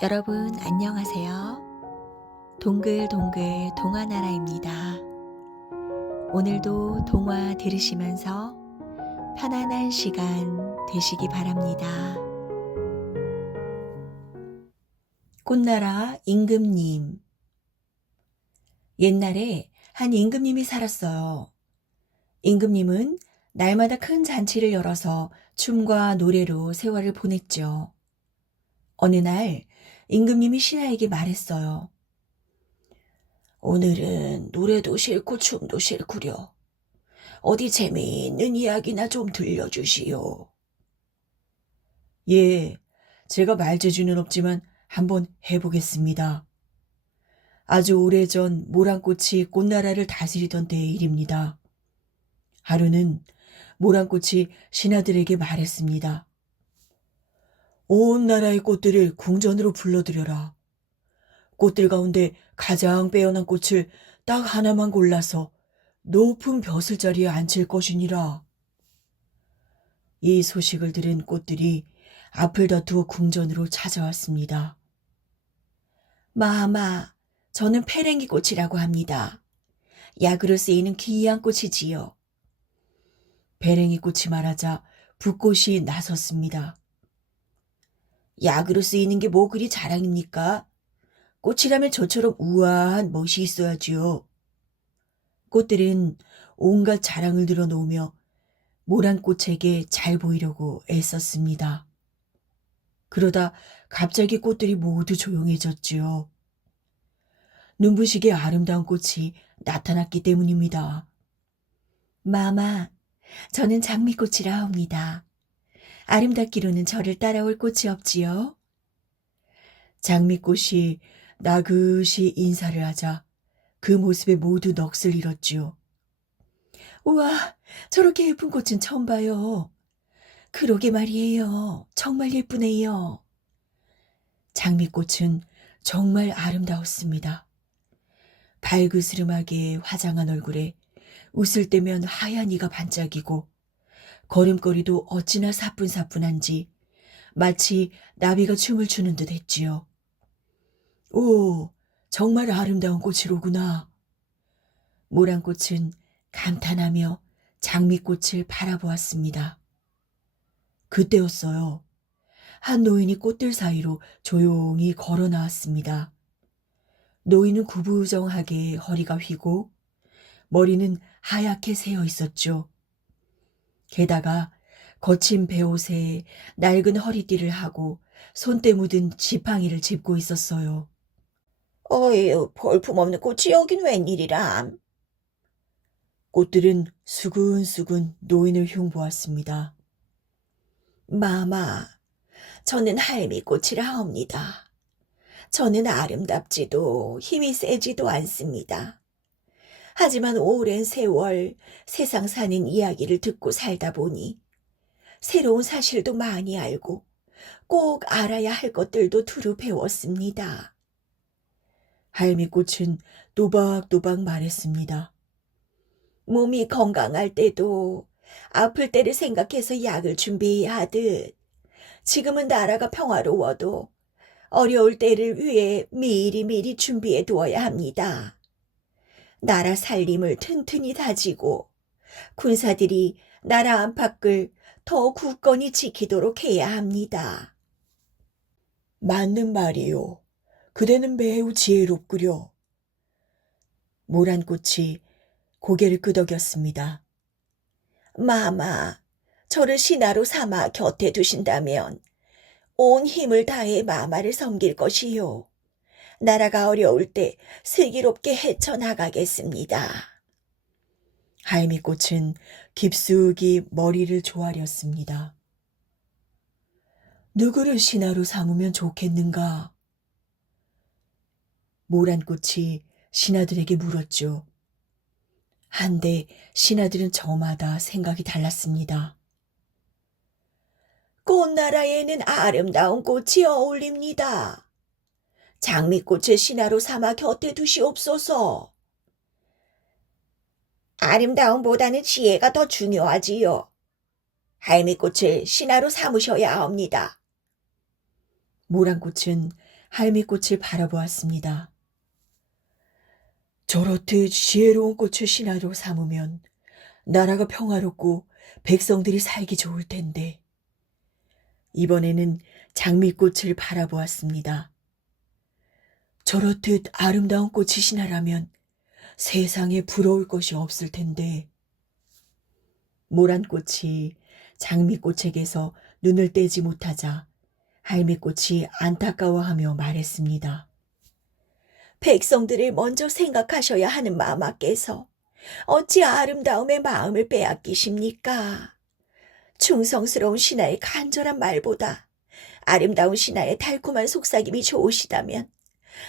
여러분 안녕하세요. 동글동글 동화나라입니다. 오늘도 동화 들으시면서 편안한 시간 되시기 바랍니다. 꽃나라 임금님. 옛날에 한 임금님이 살았어요. 임금님은 날마다 큰 잔치를 열어서 춤과 노래로 세월을 보냈죠. 어느 날 임금님이 신하에게 말했어요. 오늘은 노래도 싫고 춤도 싫구려. 어디 재미있는 이야기나 좀 들려주시오. 예, 제가 말재주는 없지만 한번 해보겠습니다. 아주 오래전 모란꽃이 꽃나라를 다스리던 때의 일입니다. 하루는 모란꽃이 신하들에게 말했습니다. 온 나라의 꽃들을 궁전으로 불러들여라. 꽃들 가운데 가장 빼어난 꽃을 딱 하나만 골라서 높은 벼슬자리에 앉힐 것이니라. 이 소식을 들은 꽃들이 앞을 다투어 궁전으로 찾아왔습니다. 마마, 저는 페랭이 꽃이라고 합니다. 약으로 쓰이는 귀한 꽃이지요. 페랭이 꽃이 말하자 붓꽃이 나섰습니다. 약으로 쓰이는 게 뭐 그리 자랑입니까? 꽃이라면 저처럼 우아한 멋이 있어야지요. 꽃들은 온갖 자랑을 늘어놓으며 모란꽃에게 잘 보이려고 애썼습니다. 그러다 갑자기 꽃들이 모두 조용해졌지요. 눈부시게 아름다운 꽃이 나타났기 때문입니다. 마마, 저는 장미꽃이라 합니다. 아름답기로는 저를 따라올 꽃이 없지요. 장미꽃이 나긋이 인사를 하자 그 모습에 모두 넋을 잃었지요. 우와, 저렇게 예쁜 꽃은 처음 봐요. 그러게 말이에요. 정말 예쁘네요. 장미꽃은 정말 아름다웠습니다. 발그스름하게 화장한 얼굴에 웃을 때면 하얀 이가 반짝이고 걸음걸이도 어찌나 사뿐사뿐한지 마치 나비가 춤을 추는 듯 했지요. 오, 정말 아름다운 꽃이로구나. 모란꽃은 감탄하며 장미꽃을 바라보았습니다. 그때였어요. 한 노인이 꽃들 사이로 조용히 걸어 나왔습니다. 노인은 구부정하게 허리가 휘고 머리는 하얗게 새어 있었죠. 게다가 거친 베옷에 낡은 허리띠를 하고 손때 묻은 지팡이를 짚고 있었어요. 어휴, 볼품없는 꽃이 여긴 웬일이람? 꽃들은 수근수근 노인을 흉보았습니다. 마마, 저는 할미꽃이라 합니다. 저는 아름답지도 힘이 세지도 않습니다. 하지만 오랜 세월 세상 사는 이야기를 듣고 살다 보니 새로운 사실도 많이 알고 꼭 알아야 할 것들도 두루 배웠습니다. 할미꽃은 또박또박 말했습니다. 몸이 건강할 때도 아플 때를 생각해서 약을 준비해야 하듯 지금은 나라가 평화로워도 어려울 때를 위해 미리미리 준비해 두어야 합니다. 나라 살림을 튼튼히 다지고 군사들이 나라 안팎을 더 굳건히 지키도록 해야 합니다. 맞는 말이요. 그대는 매우 지혜롭구려. 모란꽃이 고개를 끄덕였습니다. 마마, 저를 신하로 삼아 곁에 두신다면 온 힘을 다해 마마를 섬길 것이요. 나라가 어려울 때 슬기롭게 헤쳐나가겠습니다. 할미꽃은 깊숙이 머리를 조아렸습니다. 누구를 신하로 삼으면 좋겠는가? 모란꽃이 신하들에게 물었죠. 한데 신하들은 저마다 생각이 달랐습니다. 꽃나라에는 아름다운 꽃이 어울립니다. 장미꽃을 신하로 삼아 곁에 두시옵소서. 아름다움보다는 지혜가 더 중요하지요. 할미꽃을 신하로 삼으셔야 합니다. 모란꽃은 할미꽃을 바라보았습니다. 저렇듯 지혜로운 꽃을 신하로 삼으면 나라가 평화롭고 백성들이 살기 좋을 텐데. 이번에는 장미꽃을 바라보았습니다. 저렇듯 아름다운 꽃이 신하라면 세상에 부러울 것이 없을 텐데. 모란꽃이 장미꽃에게서 눈을 떼지 못하자 할미꽃이 안타까워하며 말했습니다. 백성들을 먼저 생각하셔야 하는 마마께서 어찌 아름다움의 마음을 빼앗기십니까? 충성스러운 신하의 간절한 말보다 아름다운 신하의 달콤한 속삭임이 좋으시다면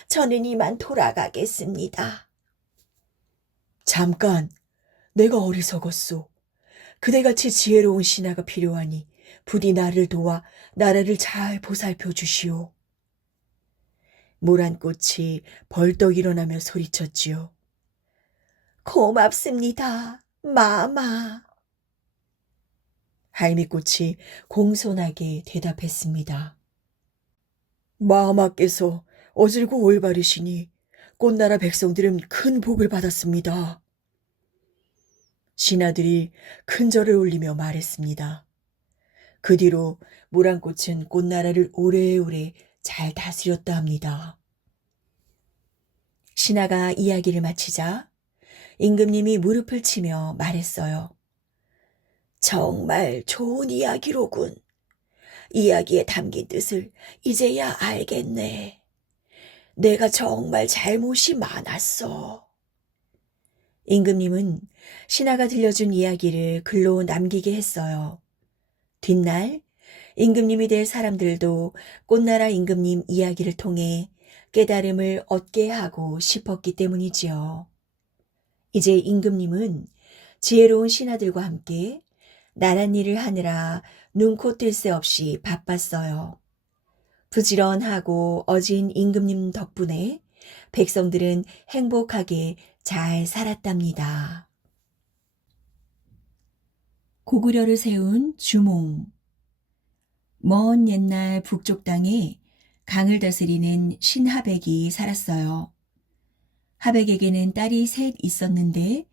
저는 이만 돌아가겠습니다. 잠깐, 내가 어리석었소. 그대같이 지혜로운 신하가 필요하니 부디 나를 도와 나라를 잘 보살펴 주시오. 모란꽃이 벌떡 일어나며 소리쳤지요. 고맙습니다, 마마. 할미꽃이 공손하게 대답했습니다. 마마께서 어질고 올바르시니 꽃나라 백성들은 큰 복을 받았습니다. 신하들이 큰 절을 올리며 말했습니다. 그 뒤로 모란꽃은 꽃나라를 오래오래 잘 다스렸다 합니다. 신하가 이야기를 마치자 임금님이 무릎을 치며 말했어요. 정말 좋은 이야기로군. 이야기에 담긴 뜻을 이제야 알겠네. 내가 정말 잘못이 많았어. 임금님은 신하가 들려준 이야기를 글로 남기게 했어요. 뒷날 임금님이 될 사람들도 꽃나라 임금님 이야기를 통해 깨달음을 얻게 하고 싶었기 때문이지요. 이제 임금님은 지혜로운 신하들과 함께 나랏일을 하느라 눈코 뜰 새 없이 바빴어요. 부지런하고 어진 임금님 덕분에 백성들은 행복하게 잘 살았답니다. 고구려를 세운 주몽. 먼 옛날 북쪽 땅에 강을 다스리는 신하백이 살았어요. 하백에게는 딸이 셋 있었는데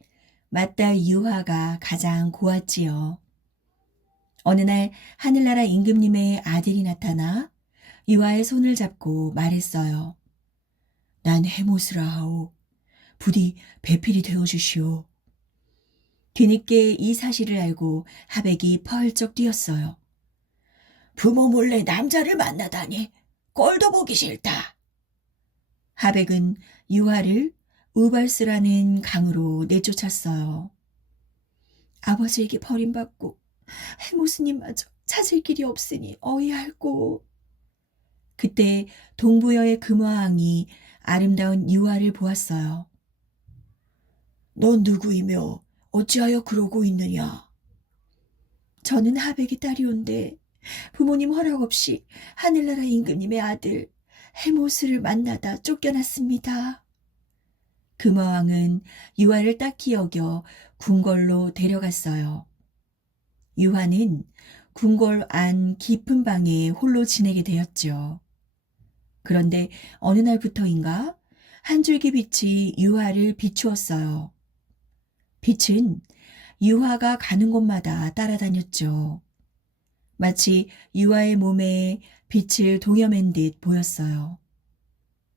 맏딸 유화가 가장 고왔지요. 어느 날 하늘나라 임금님의 아들이 나타나 유화의 손을 잡고 말했어요. 난 해못을 하오. 부디 배필이 되어주시오. 뒤늦게 이 사실을 알고 하백이 펄쩍 뛰었어요. 부모 몰래 남자를 만나다니 꼴도 보기 싫다. 하백은 유화를 우발스라는 강으로 내쫓았어요. 아버지에게 버림받고 해모스님마저 찾을 길이 없으니 어이할꼬. 그때 동부여의 금화왕이 아름다운 유화를 보았어요. 넌 누구이며 어찌하여 그러고 있느냐? 저는 하백의 딸이온데 부모님 허락 없이 하늘나라 임금님의 아들 해모스를 만나다 쫓겨났습니다. 금화왕은 유화를 딱히 여겨 궁궐로 데려갔어요. 유화는 궁궐 안 깊은 방에 홀로 지내게 되었죠. 그런데 어느 날부터인가 한 줄기 빛이 유화를 비추었어요. 빛은 유화가 가는 곳마다 따라다녔죠. 마치 유화의 몸에 빛을 동여맨 듯 보였어요.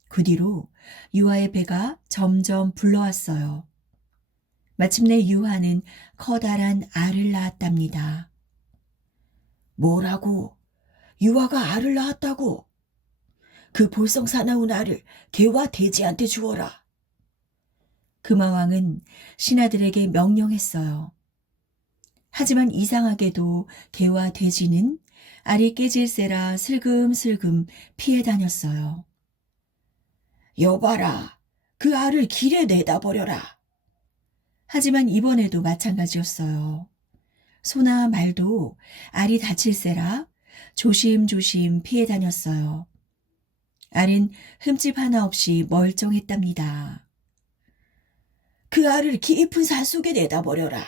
그 뒤로 유화의 배가 점점 불러왔어요. 마침내 유화는 커다란 알을 낳았답니다. 뭐라고? 유화가 알을 낳았다고? 그 볼성 사나운 알을 개와 돼지한테 주어라. 금화왕은 신하들에게 명령했어요. 하지만 이상하게도 개와 돼지는 알이 깨질세라 슬금슬금 피해 다녔어요. 여봐라, 그 알을 길에 내다 버려라. 하지만 이번에도 마찬가지였어요. 소나 말도 알이 다칠세라 조심조심 피해 다녔어요. 알은 흠집 하나 없이 멀쩡했답니다. 그 알을 깊은 산속에 내다 버려라.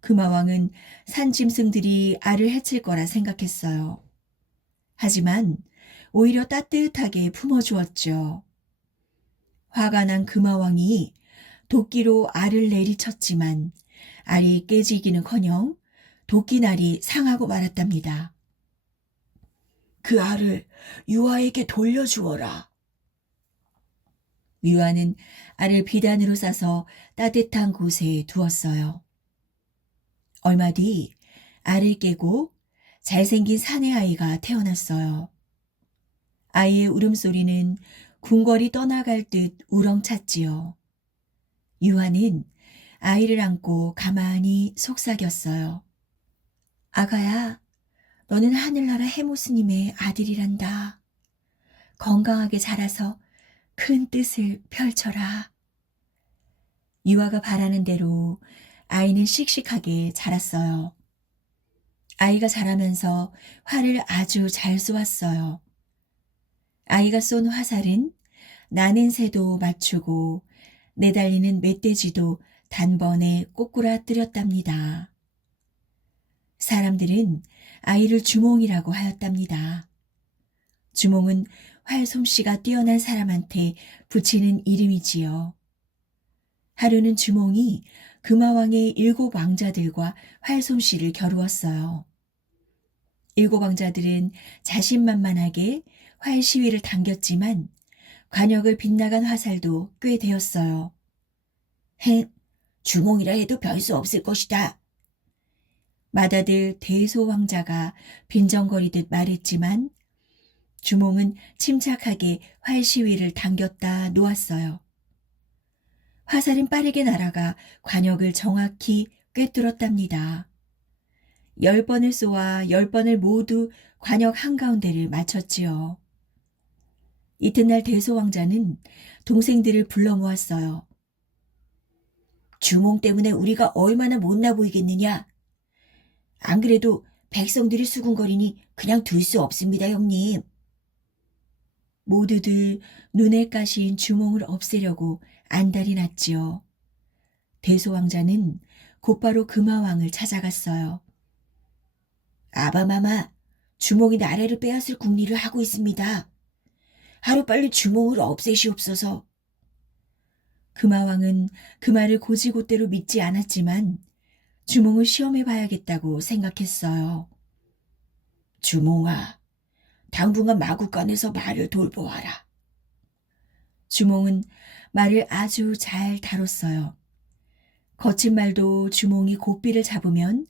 금화왕은 산짐승들이 알을 해칠 거라 생각했어요. 하지만 오히려 따뜻하게 품어주었죠. 화가 난 금화왕이 도끼로 알을 내리쳤지만 알이 깨지기는커녕 도끼날이 상하고 말았답니다. 그 알을 유아에게 돌려주어라. 유아는 알을 비단으로 싸서 따뜻한 곳에 두었어요. 얼마 뒤 알을 깨고 잘생긴 사내 아이가 태어났어요. 아이의 울음소리는 궁궐이 떠나갈 듯 우렁찼지요. 유아는 아이를 안고 가만히 속삭였어요. 아가야, 너는 하늘나라 해모스님의 아들이란다. 건강하게 자라서 큰 뜻을 펼쳐라. 유아가 바라는 대로 아이는 씩씩하게 자랐어요. 아이가 자라면서 활을 아주 잘 쏘았어요. 아이가 쏜 화살은 나는 새도 맞추고 내달리는 멧돼지도 단번에 꼬꾸라뜨렸답니다. 사람들은 아이를 주몽이라고 하였답니다. 주몽은 활솜씨가 뛰어난 사람한테 붙이는 이름이지요. 하루는 주몽이 금화왕의 7 왕자들과 활솜씨를 겨루었어요. 7 왕자들은 자신만만하게 활 시위를 당겼지만 관역을 빗나간 화살도 꽤 되었어요. 주몽이라 해도 별수 없을 것이다. 맏아들 대소왕자가 빈정거리듯 말했지만 주몽은 침착하게 활 시위를 당겼다 놓았어요. 화살은 빠르게 날아가 관역을 정확히 꿰뚫었답니다. 10번을 쏘아 10번을 모두 관역 한가운데를 맞췄지요. 이튿날 대소왕자는 동생들을 불러 모았어요. 주몽 때문에 우리가 얼마나 못나 보이겠느냐. 안 그래도 백성들이 수군거리니 그냥 둘 수 없습니다, 형님. 모두들 눈에 까신 주몽을 없애려고 안달이 났지요. 대소왕자는 곧바로 금화왕을 찾아갔어요. 아바마마, 주몽이 나라를 빼앗을 궁리를 하고 있습니다. 하루빨리 주몽을 없애시옵소서. 금화왕은 그 말을 고지고대로 믿지 않았지만 주몽을 시험해봐야겠다고 생각했어요. 주몽아, 당분간 마국간에서 말을 돌보아라. 주몽은 말을 아주 잘 다뤘어요. 거친 말도 주몽이 고삐를 잡으면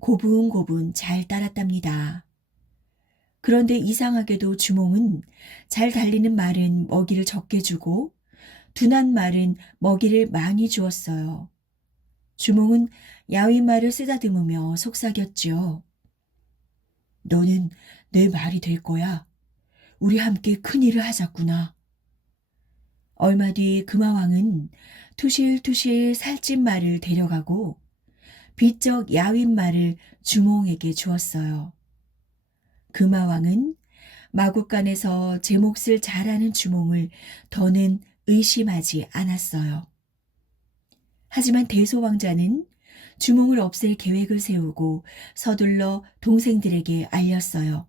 고분고분 잘 따랐답니다. 그런데 이상하게도 주몽은 잘 달리는 말은 먹이를 적게 주고 둔한 말은 먹이를 많이 주었어요. 주몽은 야윈 말을 쓰다듬으며 속삭였지요. 너는 내 말이 될 거야. 우리 함께 큰일을 하자꾸나. 얼마 뒤 금화왕은 투실투실 살찐 말을 데려가고 비쩍 야윈 말을 주몽에게 주었어요. 금화왕은 마국간에서 제 몫을 잘하는 주몽을 더는 의심하지 않았어요. 하지만 대소왕자는 주몽을 없앨 계획을 세우고 서둘러 동생들에게 알렸어요.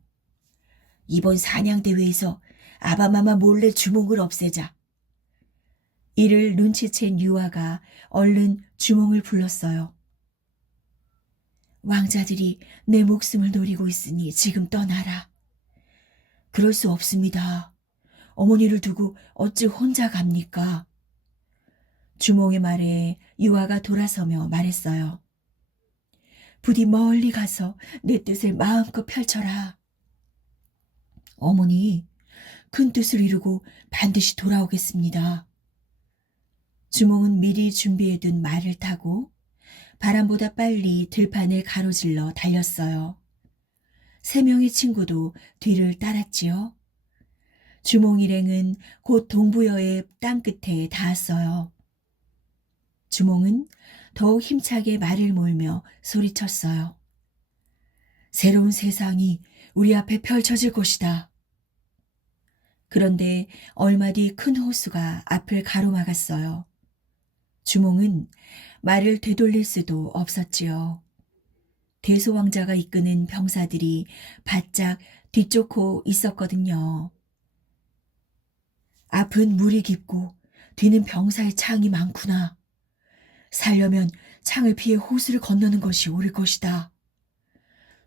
이번 사냥대회에서 아바마마 몰래 주몽을 없애자. 이를 눈치챈 유아가 얼른 주몽을 불렀어요. 왕자들이 내 목숨을 노리고 있으니 지금 떠나라. 그럴 수 없습니다. 어머니를 두고 어찌 혼자 갑니까? 주몽의 말에 유아가 돌아서며 말했어요. 부디 멀리 가서 내 뜻을 마음껏 펼쳐라. 어머니, 큰 뜻을 이루고 반드시 돌아오겠습니다. 주몽은 미리 준비해둔 말을 타고 바람보다 빨리 들판을 가로질러 달렸어요. 3명의 친구도 뒤를 따랐지요. 주몽 일행은 곧 동부여의 땅끝에 닿았어요. 주몽은 더욱 힘차게 말을 몰며 소리쳤어요. 새로운 세상이 우리 앞에 펼쳐질 것이다. 그런데 얼마 뒤 큰 호수가 앞을 가로막았어요. 주몽은 말을 되돌릴 수도 없었지요. 대소왕자가 이끄는 병사들이 바짝 뒤쫓고 있었거든요. 앞은 물이 깊고 뒤는 병사의 창이 많구나. 살려면 창을 피해 호수를 건너는 것이 옳을 것이다.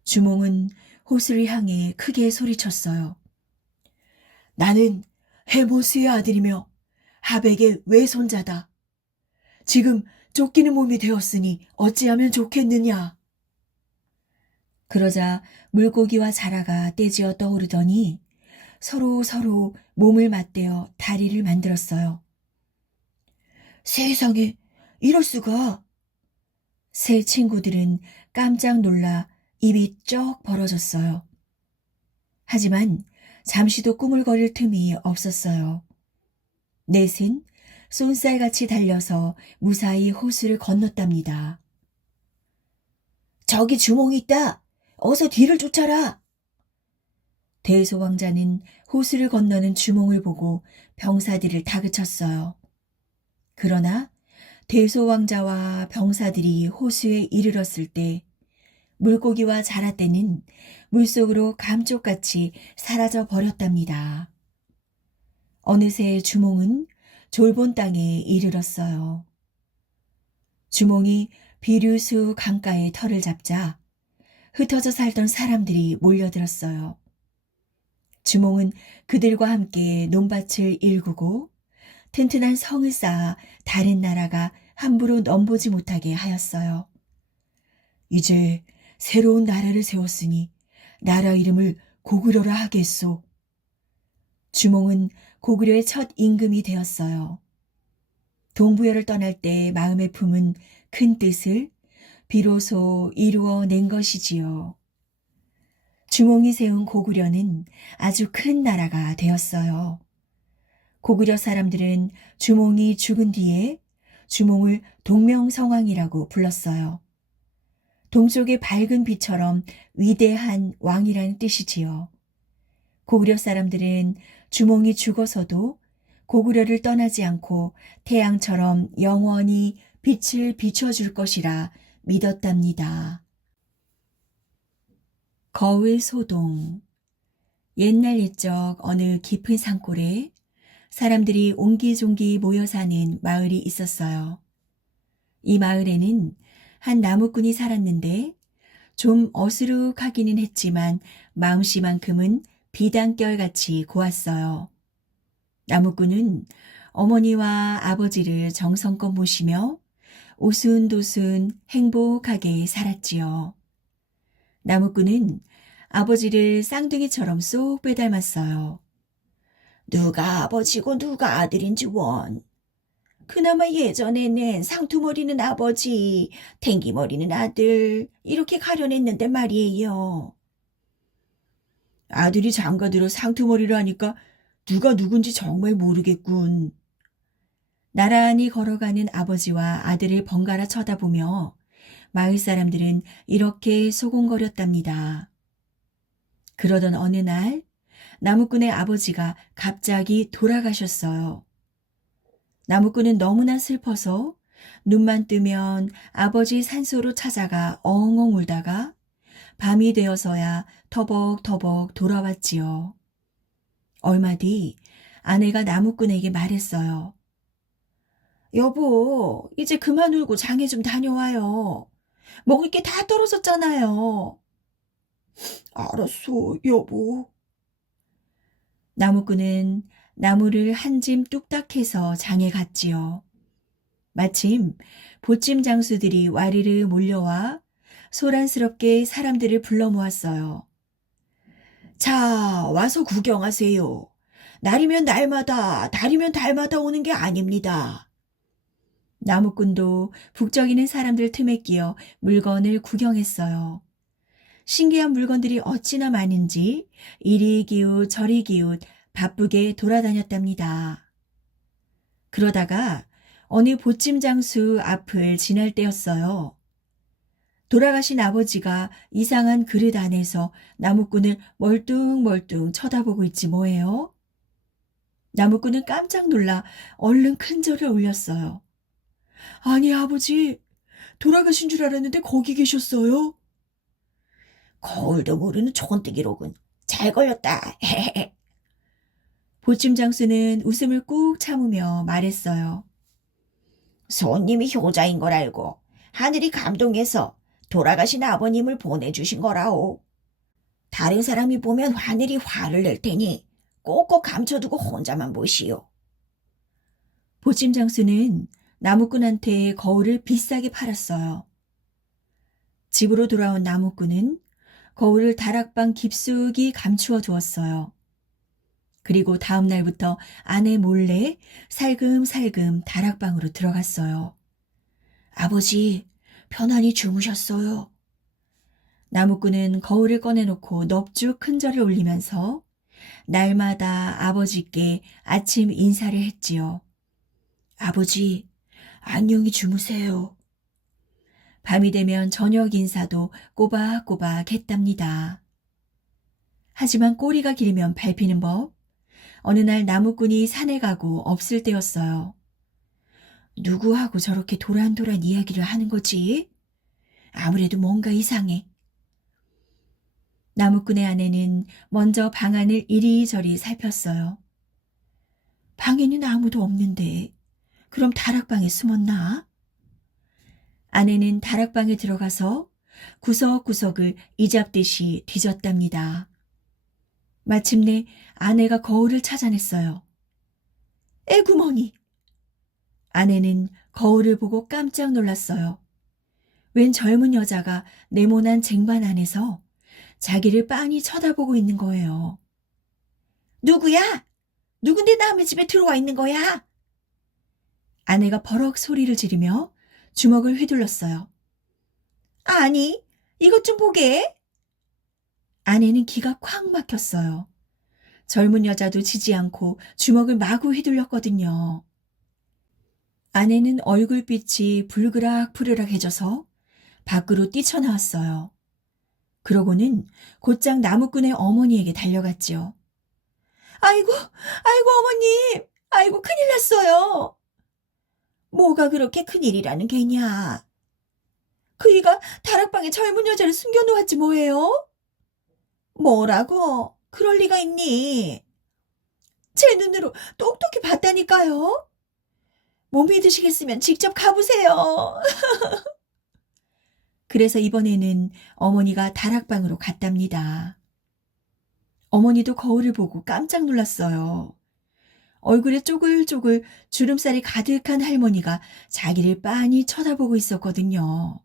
주몽은 호수를 향해 크게 소리쳤어요. 나는 헤모스의 아들이며 하백의 외손자다. 지금 쫓기는 몸이 되었으니 어찌하면 좋겠느냐. 그러자 물고기와 자라가 떼지어 떠오르더니 서로 몸을 맞대어 다리를 만들었어요. 세상에, 이럴 수가. 새 친구들은 깜짝 놀라 입이 쩍 벌어졌어요. 하지만 잠시도 꾸물거릴 틈이 없었어요. 넷은 쏜살같이 달려서 무사히 호수를 건넜답니다. 저기 주몽이 있다. 어서 뒤를 쫓아라. 대소왕자는 호수를 건너는 주몽을 보고 병사들을 다그쳤어요. 그러나 대소왕자와 병사들이 호수에 이르렀을 때 물고기와 자라떼는 물속으로 감쪽같이 사라져 버렸답니다. 어느새 주몽은 졸본 땅에 이르렀어요. 주몽이 비류수 강가에 터를 잡자 흩어져 살던 사람들이 몰려들었어요. 주몽은 그들과 함께 논밭을 일구고 튼튼한 성을 쌓아 다른 나라가 함부로 넘보지 못하게 하였어요. 이제 새로운 나라를 세웠으니 나라 이름을 고구려라 하겠소. 주몽은 고구려의 첫 임금이 되었어요. 동부여를 떠날 때 마음에 품은 큰 뜻을 비로소 이루어낸 것이지요. 주몽이 세운 고구려는 아주 큰 나라가 되었어요. 고구려 사람들은 주몽이 죽은 뒤에 주몽을 동명성왕이라고 불렀어요. 동쪽의 밝은 빛처럼 위대한 왕이라는 뜻이지요. 고구려 사람들은 주몽이 죽어서도 고구려를 떠나지 않고 태양처럼 영원히 빛을 비춰줄 것이라 믿었답니다. 거울 소동. 옛날 옛적 어느 깊은 산골에 사람들이 옹기종기 모여 사는 마을이 있었어요. 이 마을에는 한 나무꾼이 살았는데 좀 어수룩하기는 했지만 마음씨만큼은 비단결같이 고왔어요. 나무꾼은 어머니와 아버지를 정성껏 모시며 오순도순 행복하게 살았지요. 나무꾼은 아버지를 쌍둥이처럼 쏙 빼닮았어요. 누가 아버지고 누가 아들인지 원. 그나마 예전에는 상투머리는 아버지, 탱기머리는 아들 이렇게 가려냈는데 말이에요. 아들이 장가들어 상투머리를 하니까 누가 누군지 정말 모르겠군. 나란히 걸어가는 아버지와 아들을 번갈아 쳐다보며 마을 사람들은 이렇게 소곤거렸답니다. 그러던 어느 날 나무꾼의 아버지가 갑자기 돌아가셨어요. 나무꾼은 너무나 슬퍼서 눈만 뜨면 아버지 산소로 찾아가 엉엉 울다가 밤이 되어서야 터벅터벅 돌아왔지요. 얼마 뒤 아내가 나무꾼에게 말했어요. 여보, 이제 그만 울고 장에 좀 다녀와요. 먹을 게 다 떨어졌잖아요. 알았어, 여보. 나무꾼은 나무를 한 짐 뚝딱 해서 장에 갔지요. 마침 보찜 장수들이 와르르 몰려와 소란스럽게 사람들을 불러 모았어요. 자, 와서 구경하세요. 날이면 날마다, 달이면 달마다 오는 게 아닙니다. 나무꾼도 북적이는 사람들 틈에 끼어 물건을 구경했어요. 신기한 물건들이 어찌나 많은지 이리 기웃 저리 기웃 바쁘게 돌아다녔답니다. 그러다가 어느 보찜 장수 앞을 지날 때였어요. 돌아가신 아버지가 이상한 그릇 안에서 나무꾼을 멀뚱멀뚱 쳐다보고 있지 뭐예요? 나무꾼은 깜짝 놀라 얼른 큰 절을 올렸어요. 아니 아버지, 돌아가신 줄 알았는데 거기 계셨어요? 거울도 모르는 촌뜨기로군. 잘 걸렸다. 보침 장수는 웃음을 꾹 참으며 말했어요. 손님이 효자인 걸 알고 하늘이 감동해서 돌아가신 아버님을 보내주신 거라오. 다른 사람이 보면 하늘이 화를 낼 테니 꼭꼭 감춰두고 혼자만 보시오. 보침 장수는 나무꾼한테 거울을 비싸게 팔았어요. 집으로 돌아온 나무꾼은 거울을 다락방 깊숙이 감추어 두었어요. 그리고 다음 날부터 아내 몰래 살금살금 다락방으로 들어갔어요. 아버지, 편안히 주무셨어요. 나무꾼은 거울을 꺼내놓고 넙죽 큰절을 올리면서 날마다 아버지께 아침 인사를 했지요. 아버지, 안녕히 주무세요. 밤이 되면 저녁 인사도 꼬박꼬박 했답니다. 하지만 꼬리가 길면 밟히는 법. 어느 날 나무꾼이 산에 가고 없을 때였어요. 누구하고 저렇게 도란도란 이야기를 하는 거지? 아무래도 뭔가 이상해. 나무꾼의 아내는 먼저 방 안을 이리저리 살폈어요. 방에는 아무도 없는데 그럼 다락방에 숨었나? 아내는 다락방에 들어가서 구석구석을 이잡듯이 뒤졌답니다. 마침내 아내가 거울을 찾아냈어요. 에구머니! 아내는 거울을 보고 깜짝 놀랐어요. 웬 젊은 여자가 네모난 쟁반 안에서 자기를 빤히 쳐다보고 있는 거예요. 누구야? 누군데 남의 집에 들어와 있는 거야? 아내가 버럭 소리를 지르며 주먹을 휘둘렀어요. 아니, 이것 좀 보게. 아내는 기가 콱 막혔어요. 젊은 여자도 지지 않고 주먹을 마구 휘둘렀거든요. 아내는 얼굴빛이 불그락불그락해져서 밖으로 뛰쳐나왔어요. 그러고는 곧장 나무꾼의 어머니에게 달려갔지요. 아이고, 아이고 어머님, 아이고 큰일 났어요. 뭐가 그렇게 큰일이라는 게냐. 그이가 다락방에 젊은 여자를 숨겨놓았지 뭐예요? 뭐라고? 그럴 리가 있니? 제 눈으로 똑똑히 봤다니까요. 못 믿으시겠으면 직접 가보세요. 그래서 이번에는 어머니가 다락방으로 갔답니다. 어머니도 거울을 보고 깜짝 놀랐어요. 얼굴에 쪼글쪼글 주름살이 가득한 할머니가 자기를 빤히 쳐다보고 있었거든요.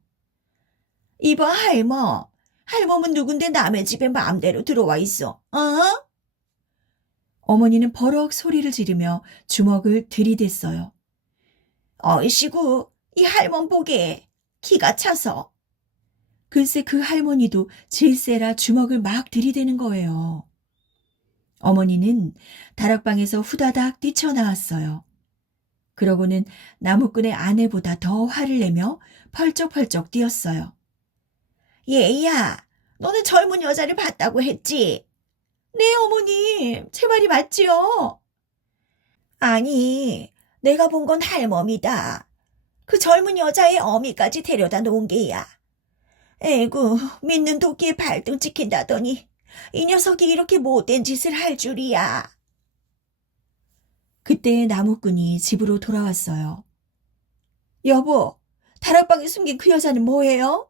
이봐 할머, 할멈은 누군데 남의 집에 마음대로 들어와 있어, 어? 어머니는 버럭 소리를 지르며 주먹을 들이댔어요. 어이씨구, 이 할멈 보게, 기가 차서. 글쎄 그 할머니도 질세라 주먹을 막 들이대는 거예요. 어머니는 다락방에서 후다닥 뛰쳐나왔어요. 그러고는 나무꾼의 아내보다 더 화를 내며 펄쩍펄쩍 뛰었어요. 얘야, 너는 젊은 여자를 봤다고 했지? 네, 어머님, 제 말이 맞지요? 아니, 내가 본 건 할멈이다. 그 젊은 여자의 어미까지 데려다 놓은 게야. 에구, 믿는 도끼에 발등 찍힌다더니 이 녀석이 이렇게 못된 짓을 할 줄이야. 그때 나무꾼이 집으로 돌아왔어요. 여보, 다락방에 숨긴 그 여자는 뭐예요?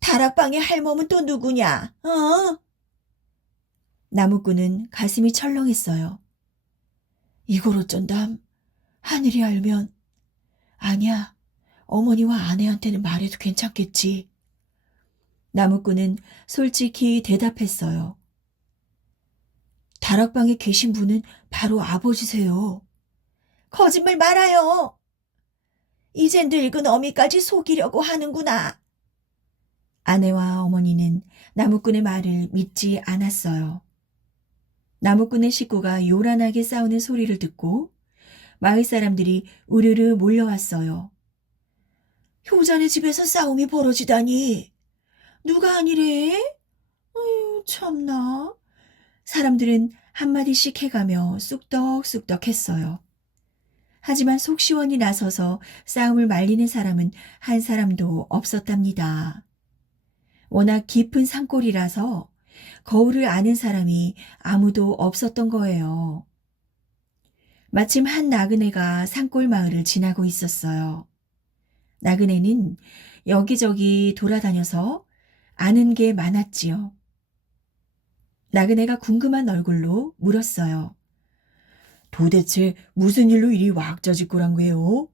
다락방의 할멈은 또 누구냐? 어? 나무꾼은 가슴이 철렁했어요. 이걸 어쩐담? 하늘이 알면. 아니야, 어머니와 아내한테는 말해도 괜찮겠지. 나무꾼은 솔직히 대답했어요. 다락방에 계신 분은 바로 아버지세요. 거짓말 말아요. 이젠 늙은 어미까지 속이려고 하는구나. 아내와 어머니는 나무꾼의 말을 믿지 않았어요. 나무꾼의 식구가 요란하게 싸우는 소리를 듣고 마을 사람들이 우르르 몰려왔어요. 효자네 집에서 싸움이 벌어지다니. 누가 아니래? 아유, 참나. 사람들은 한마디씩 해가며 쑥덕쑥덕 했어요. 하지만 속 시원히 나서서 싸움을 말리는 사람은 한 사람도 없었답니다. 워낙 깊은 산골이라서 거울을 아는 사람이 아무도 없었던 거예요. 마침 한 나그네가 산골 마을을 지나고 있었어요. 나그네는 여기저기 돌아다녀서 아는 게 많았지요. 나그네가 궁금한 얼굴로 물었어요. 도대체 무슨 일로 이리 왁자지껄한 거예요?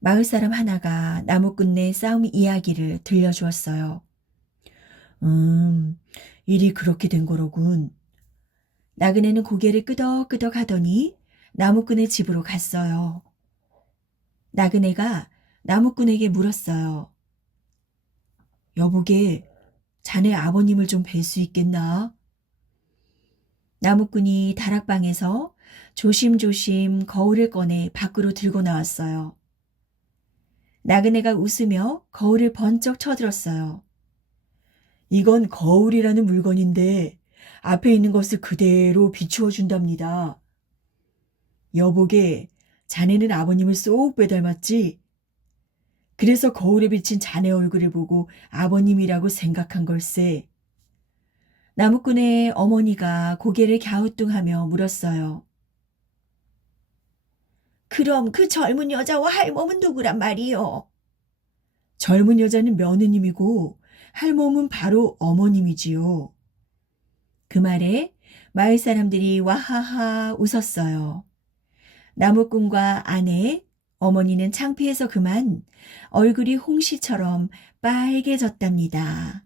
마을 사람 하나가 나무꾼네 싸움 이야기를 들려주었어요. 일이 그렇게 된 거로군. 나그네는 고개를 끄덕끄덕 하더니 나무꾼의 집으로 갔어요. 나그네가 나무꾼에게 물었어요. 여보게, 자네 아버님을 좀 뵐 수 있겠나? 나무꾼이 다락방에서 조심조심 거울을 꺼내 밖으로 들고 나왔어요. 나그네가 웃으며 거울을 번쩍 쳐들었어요. 이건 거울이라는 물건인데 앞에 있는 것을 그대로 비추어 준답니다. 여보게, 자네는 아버님을 쏙 빼닮았지? 그래서 거울에 비친 자네 얼굴을 보고 아버님이라고 생각한 걸세. 나무꾼의 어머니가 고개를 갸우뚱하며 물었어요. 그럼 그 젊은 여자와 할멈은 누구란 말이요? 젊은 여자는 며느님이고 할멈은 바로 어머님이지요. 그 말에 마을 사람들이 와하하 웃었어요. 나무꾼과 아내, 어머니는 창피해서 그만 얼굴이 홍시처럼 빨개졌답니다.